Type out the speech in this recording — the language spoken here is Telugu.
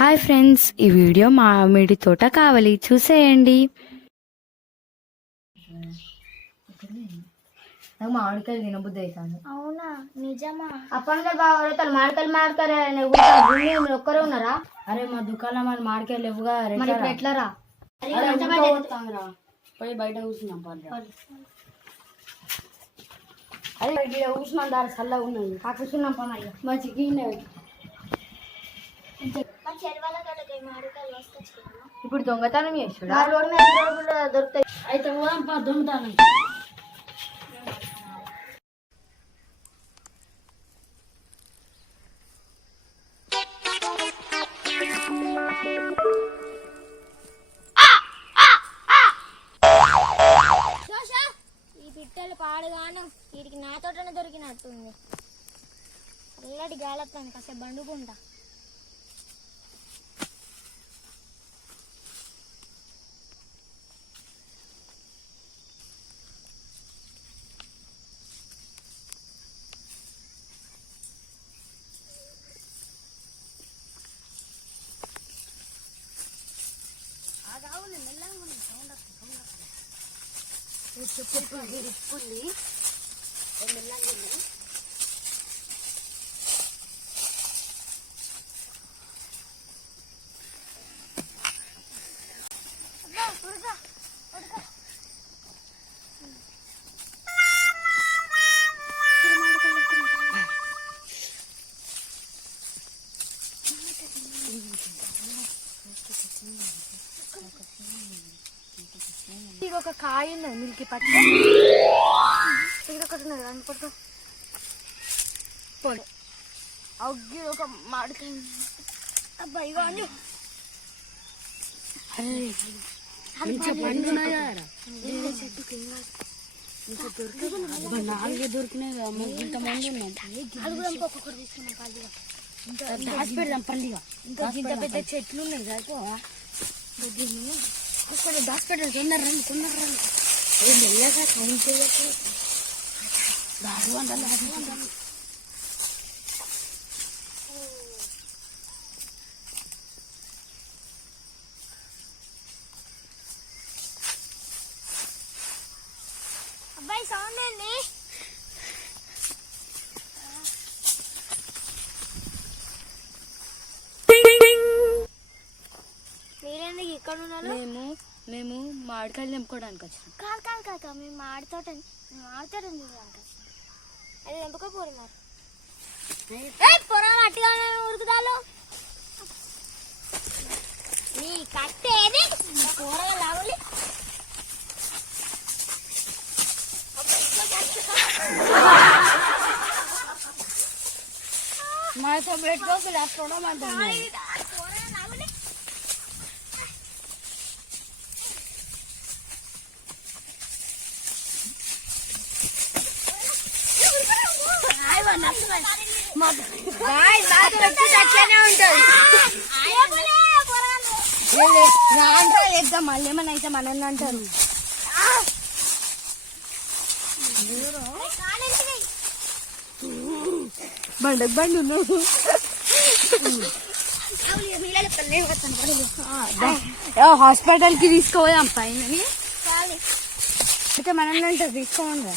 హాయ్ ఫ్రెండ్స్, ఈ వీడియో మామిడి తోట కావాలి చూసేయండి. నాకు మామిడికాయలు తినబుద్ధి అవుతాను. అవునా, నిజమా? అప్పటికే బాగా మామిడికాయలు ఒక్కరే ఉన్నారా? అరే మా దుకాణం మన మామిడికాయలు లేవుగా, మరి ఇప్పుడు ఎట్లరా? పోయి బయట కూర్చున్నాం. అదే కూర్చున్నాం, దాని చల్లగా ఉన్నది. ఆ కూర్చున్నాం పని మా చికెన్ ఇప్పుడు దొంగతనం చేస్తుడా? దొరుకుతాయి అయితే దొంగతనం. ఈ పిట్టలు పాడుగాను వీడికి నా తోటనే దొరికినట్టుంది. చల్లటి గాలత్తాను, కాసేపు బండుకుంటా. ఒక కాయ ఉన్నది, మిల్కి పచ్చి ఇక్కడ ఒకటి ఉన్నది అనుకుంటా. అగ్గి ఒక మామిడికాయ అబ్బాయి కానీ నాలుగే దొరికినాయి కదా, ఇంతమంది ఉన్నాయి. ఒక్కొక్కటి తీసుకున్నాం పల్లిగా. దాచి పెడదాం పల్లిగా. ఇంకా ఇంత పెద్ద చెట్లు ఉన్నాయి సరిపోవా? ఒక్కడ దాచి పెట్టాలి. తొందర రండి, తొందర రండి. మెల్లగా కౌంట్ చేయకు. దాడు అంటారు. అబ్బాయి సౌండ్ ఏంది? మీరెందుకు ఇక్కడ ఉన్నారు? మేము మామిడికాయలు తెంపుకోవడానికి వచ్చినాం. కాదు మేము మాడితోట చూడడానికి వచ్చినాం. అది తెంపుకోపోరు మరి. పొరాలు అట్టిగా ఉరుకుతాలు నీ కట్టేది కూరగా లాగులి. మాతో పెట్టుకోవాలి చూడమంటున్నాను. వేద్దాం మళ్ళీ ఏమన్నా అయితే మనల్ని అంటారు. బండకు బండి ఉన్నావు. హాస్పిటల్ కి తీసుకోదాం పైన. చాలు అయితే మనల్ని అంటారు తీసుకోమండి.